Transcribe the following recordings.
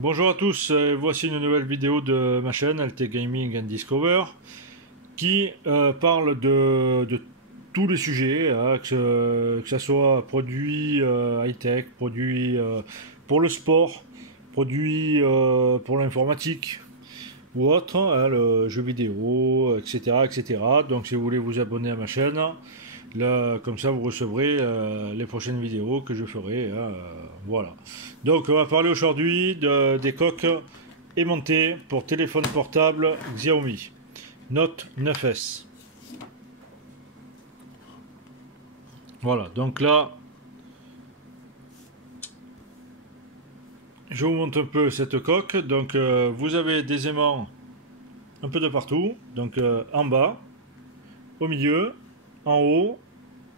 Bonjour à tous, voici une nouvelle vidéo de ma chaîne LT Gaming and Discover qui parle de tous les sujets, hein, que ce soit produits high-tech, produits pour le sport, produits pour l'informatique ou autre, hein, le jeu vidéo, etc., etc. Donc si vous voulez vous abonner à ma chaîne, là, comme ça vous recevrez les prochaines vidéos que je ferai. Hein, voilà. Donc on va parler aujourd'hui des coques aimantées pour téléphone portable Xiaomi Note 9S. Voilà, donc là, je vous montre un peu cette coque. Donc vous avez des aimants un peu de partout. Donc en bas, au milieu, en haut,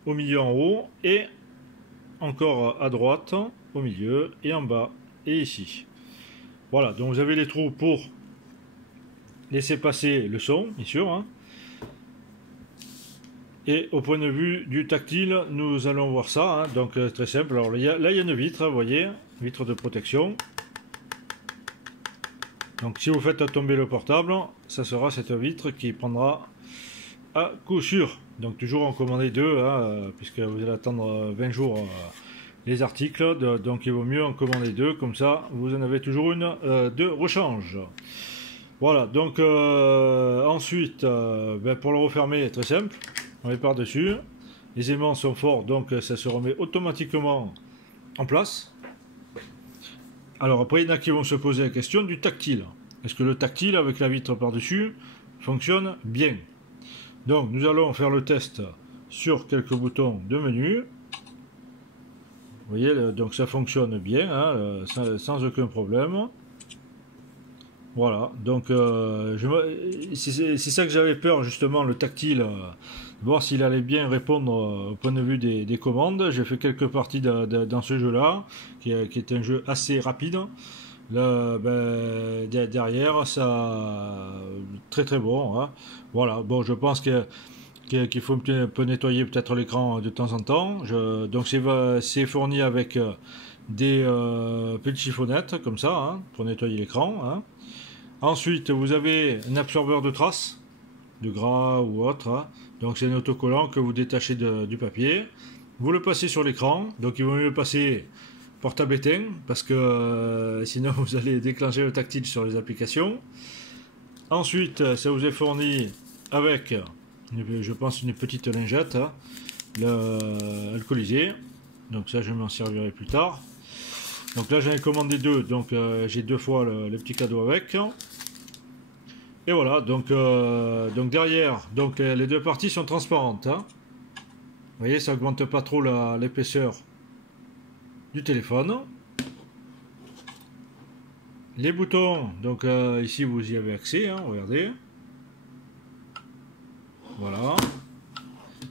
au milieu, en haut, et encore à droite, au milieu et en bas, et ici. Voilà, donc vous avez les trous pour laisser passer le son, bien sûr. Hein. Et au point de vue du tactile, nous allons voir ça. Hein. Donc très simple. Alors là, il y a une vitre, vous voyez, vitre de protection. Donc si vous faites tomber le portable, ça sera cette vitre qui prendra à coup sûr. Donc toujours en commander deux, hein, puisque vous allez attendre 20 jours les articles. Donc il vaut mieux en commander deux, comme ça vous en avez toujours une de rechange. Voilà, donc ensuite, pour le refermer, très simple, on met par-dessus. Les aimants sont forts, donc ça se remet automatiquement en place. Alors après, il y en a qui vont se poser la question du tactile. Est-ce que le tactile, avec la vitre par-dessus, fonctionne bien? Donc nous allons faire le test sur quelques boutons de menu. Vous voyez, donc ça fonctionne bien, hein, sans aucun problème. Voilà, donc c'est ça que j'avais peur, justement, le tactile, voir s'il allait bien répondre au point de vue des commandes. J'ai fait quelques parties dans ce jeu-là, qui est un jeu assez rapide. Là, derrière, ça, très très bon. Hein. Voilà, bon, je pense qu'il faut un peu nettoyer peut-être l'écran de temps en temps. Donc c'est fourni avec des petites chiffonnettes, comme ça, hein, pour nettoyer l'écran. Hein. Ensuite, vous avez un absorbeur de traces, de gras ou autre. Hein. Donc c'est un autocollant que vous détachez du papier. Vous le passez sur l'écran. Donc il vaut mieux le passer portable éteint, parce que sinon vous allez déclencher le tactile sur les applications. Ensuite, ça vous est fourni avec, je pense, une petite lingette, hein, alcoolisée. Donc ça, je m'en servirai plus tard. Donc là, j'en ai commandé deux, donc j'ai deux fois le petit cadeau avec. Et voilà, donc derrière, donc les deux parties sont transparentes. Hein. Vous voyez, ça augmente pas trop l'épaisseur du téléphone. Les boutons, donc ici vous y avez accès, hein, regardez. Voilà.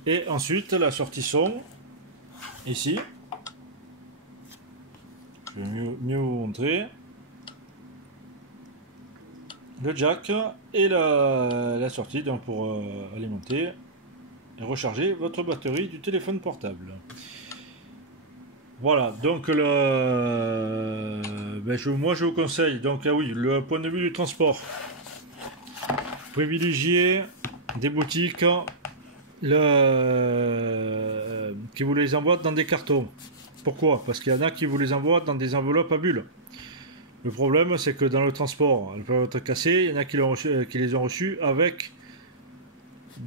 Et ensuite la sortie son, ici. Je vais mieux vous montrer. Le jack et la sortie, donc pour alimenter et recharger votre batterie du téléphone portable. Voilà, donc moi je vous conseille, donc ah oui, le point de vue du transport, privilégiez des boutiques qui vous les envoient dans des cartons. Pourquoi? Parce qu'il y en a qui vous les envoient dans des enveloppes à bulles. Le problème, c'est que dans le transport, elles peuvent être cassées. Il y en a qui les ont reçues avec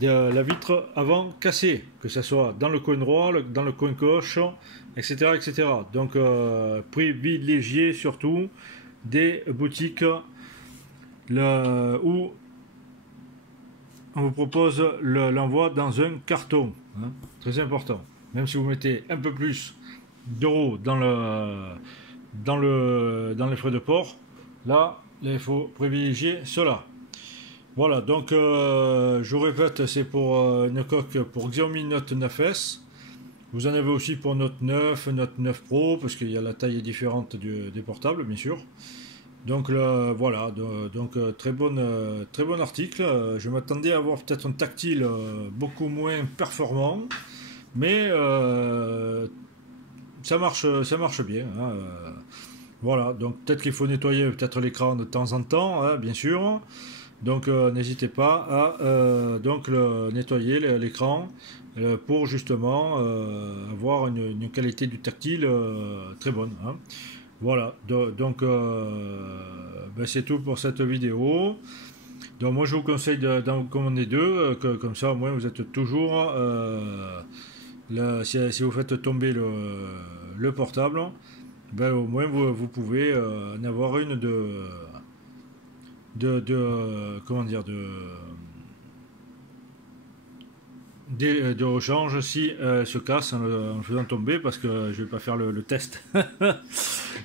la vitre avant cassée, que ce soit dans le coin droit, dans le coin gauche, etc. etc. Donc, privilégiez surtout des boutiques où on vous propose l'envoi dans un carton. Hein, très important. Même si vous mettez un peu plus d'euros dans les frais de port, là, il faut privilégier cela. Voilà, donc je répète, c'est pour une coque pour Xiaomi Note 9S. Vous en avez aussi pour Note 9, Note 9 Pro, parce qu'il y a la taille différente des portables, bien sûr. Donc là, voilà, donc très bon article. Je m'attendais à avoir peut-être un tactile beaucoup moins performant, mais ça marche bien. Hein. Voilà, donc peut-être qu'il faut nettoyer peut-être l'écran de temps en temps, hein, bien sûr. Donc n'hésitez pas à donc nettoyer l'écran pour justement avoir une qualité du tactile très bonne, hein. Voilà, donc ben, c'est tout pour cette vidéo. Donc moi je vous conseille d'en commander deux, comme ça au moins vous êtes toujours, si vous faites tomber le portable, ben, au moins vous pouvez en avoir une comment dire, de rechange si elle se casse en le faisant tomber, parce que je vais pas faire le test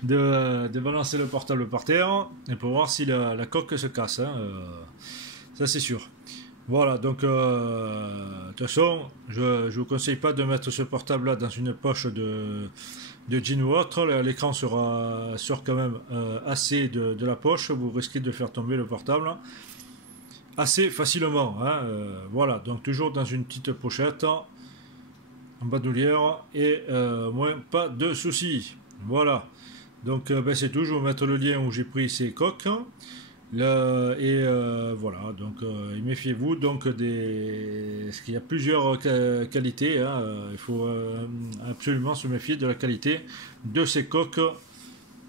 de balancer le portable par terre et pour voir si la coque se casse, hein, ça c'est sûr. Voilà, donc de toute façon, je ne vous conseille pas de mettre ce portable là dans une poche de jean ou autre. L'écran sort quand même assez de la poche, vous risquez de faire tomber le portable assez facilement, hein, voilà, donc toujours dans une petite pochette en bandoulière et moins pas de soucis. Voilà, donc ben, c'est tout, je vais vous mettre le lien où j'ai pris ces coques. Voilà, donc méfiez-vous donc parce qu'il y a plusieurs qualités, hein, il faut absolument se méfier de la qualité de ces coques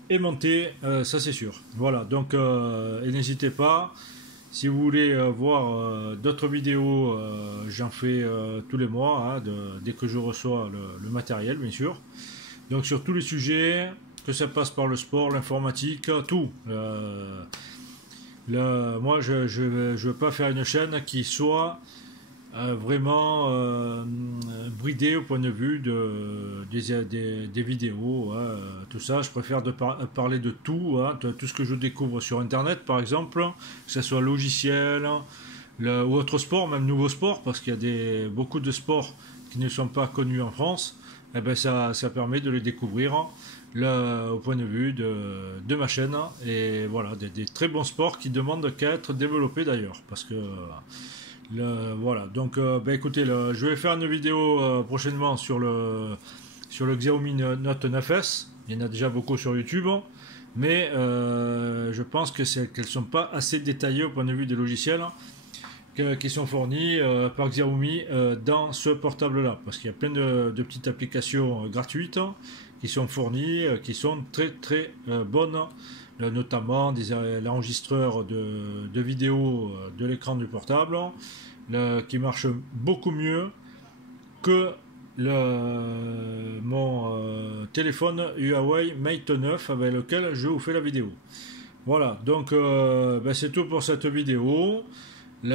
aimantées, ça c'est sûr. Voilà, donc et n'hésitez pas, si vous voulez voir d'autres vidéos, j'en fais tous les mois, hein, dès que je reçois le matériel, bien sûr. Donc sur tous les sujets, que ça passe par le sport, l'informatique, tout. Moi, je ne veux pas faire une chaîne qui soit vraiment bridée au point de vue des vidéos, hein, tout ça. Je préfère parler de tout, hein, tout ce que je découvre sur Internet, par exemple, que ce soit logiciel ou autre sport, même nouveau sport, parce qu'il y a beaucoup de sports qui ne sont pas connus en France. Eh ben ça permet de les découvrir au point de vue de ma chaîne, et voilà, des très bons sports qui demandent qu'à être développés d'ailleurs, parce que voilà, donc ben écoutez, je vais faire une vidéo prochainement sur le Xiaomi Note 9S. Il y en a déjà beaucoup sur YouTube, mais je pense qu'elles sont pas assez détaillées au point de vue des logiciels qui sont fournis par Xiaomi dans ce portable là, parce qu'il y a plein de petites applications gratuites qui sont fournies, qui sont très très bonnes, notamment l'enregistreur de vidéos de l'écran du portable, qui marche beaucoup mieux que mon téléphone Huawei Mate 9 avec lequel je vous fais la vidéo. Voilà, donc ben c'est tout pour cette vidéo. Et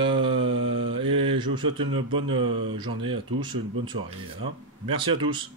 je vous souhaite une bonne journée à tous, une bonne soirée, hein. Merci à tous.